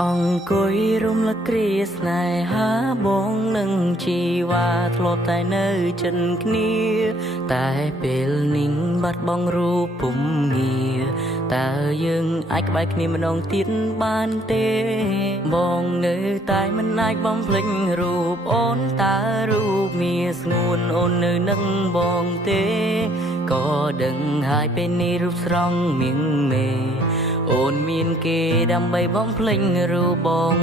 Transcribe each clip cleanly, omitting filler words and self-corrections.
អង្គុយរំលឹកគ្រាស្នេហាបងនឹងជីវ៉ាធ្លាប់តែនៅចិនគ្នាតែពេលនេះបាត់បង់រូបពុំងារតើយើងអាចក្បែរគ្នាម្ដងទៀតបានទេបងនៅតែមិនអាចបំភ្លេចរូបអូនតើរូបមានស្ងួនអូននៅនឹងបងទេក៏ដឹងហើយពេលនេះរូបស្រស់មៀងមេអូនមានគេដើម្បីបំភ្លេចរូបបង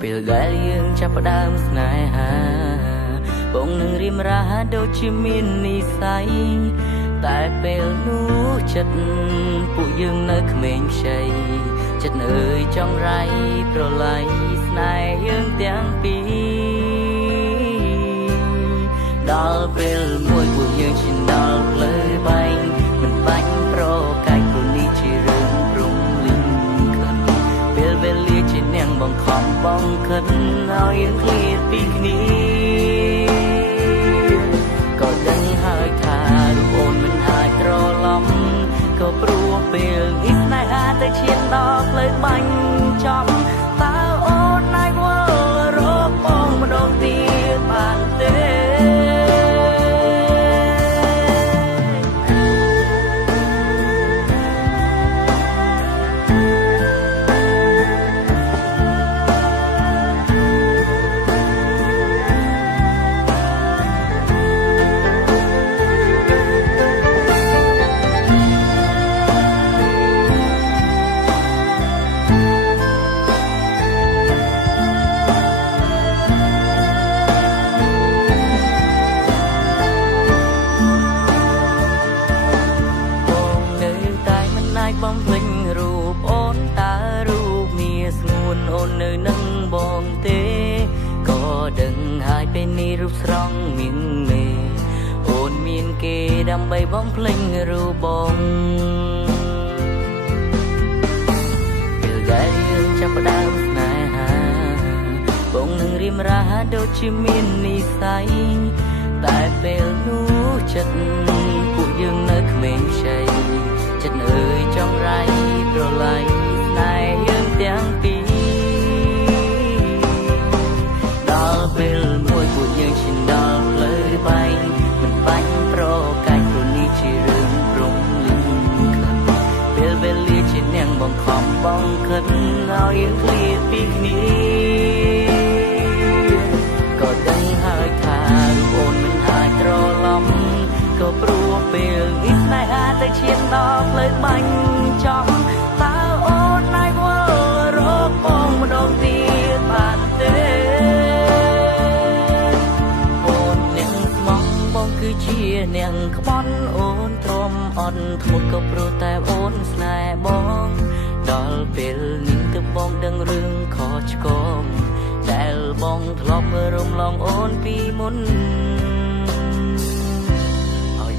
ពេលដែលយើងចាប់ផ្ដើមស្នេហាបងនឹងរៀមរាដូចជាមាននិស្ស័យតែពេលនោះចិត្តពួកយើងនៅក្មេងខ្ចីចិត្តអើយចង់រៃប្រឡ័យស្នេហ៍យើងទាំងពីរដល់ពេលមួយពួកយើងឈានដល់ផ្លូវបែងមិនបាច់ប្រកែកព្រោះនេះជារឿងព្រំលឹងខិនពេលវេលាជានាងបង្ខំបងខិនឲ្យយើងឃ្លាតពីគ្នាក៏ដឹងហើយថារូបអូនមិនអាចត្រឡប់ក៏ព្រោះពេលនេះស្នេហាទៅឈានដល់ផ្លូវបាញ់ចំតើអូនអាចវល់រកបងម្ដងទៀតបានទេបំភ្លេចរូបអូនតើរូបមានស្ងួនអូននៅនឹងបងទេក៏ដឹងហើយពេលនេះរូបស្រស់មៀងមេអូនមានគេដើម្បីបំភ្លេចរូបបងពេលដែលយើងចាប់ផ្ដើមស្នេហាបងនឹងរៀមរាដូចជាមាននិស្ស័យតែពេលនោះចិត្តពួកយើងនៅក្មេងខ្ចីចិត្តអើយចង់រៃប្រឡ័យស្នេហ៍យើងទាំងពីរដល់ពេលមួយពួកយើងឈានដល់ផ្លូវបែងមិនបាច់ប្រកែកព្រោះនេះជារឿងព្រំលឹងខិនពេលវេលាជានាងបង្ខំបងខិនឲ្យយើងឃ្លាតពីគ្នាក៏ដឹងហើយថារូបអូនមិនអាចត្រឡប់ក៏ព្រោះពេលនេះស្នេហាទៅឈានដល់ផ្លូវបាញ់ចំតើអូនអាចវល់រកបងម្ដងទៀតបានទេអូននាងស្មោះបងគឺជានាងក្បន់អូនទ្រាំអត់ធ្មត់ក៏ព្រោះតែអូនស្នេហ៍បងដល់ពេលនេះទើបបងដឹងរឿងខុសឆ្គងដែលបងធ្លាប់រំលងអូនពីមុន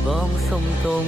បងសុំទុំ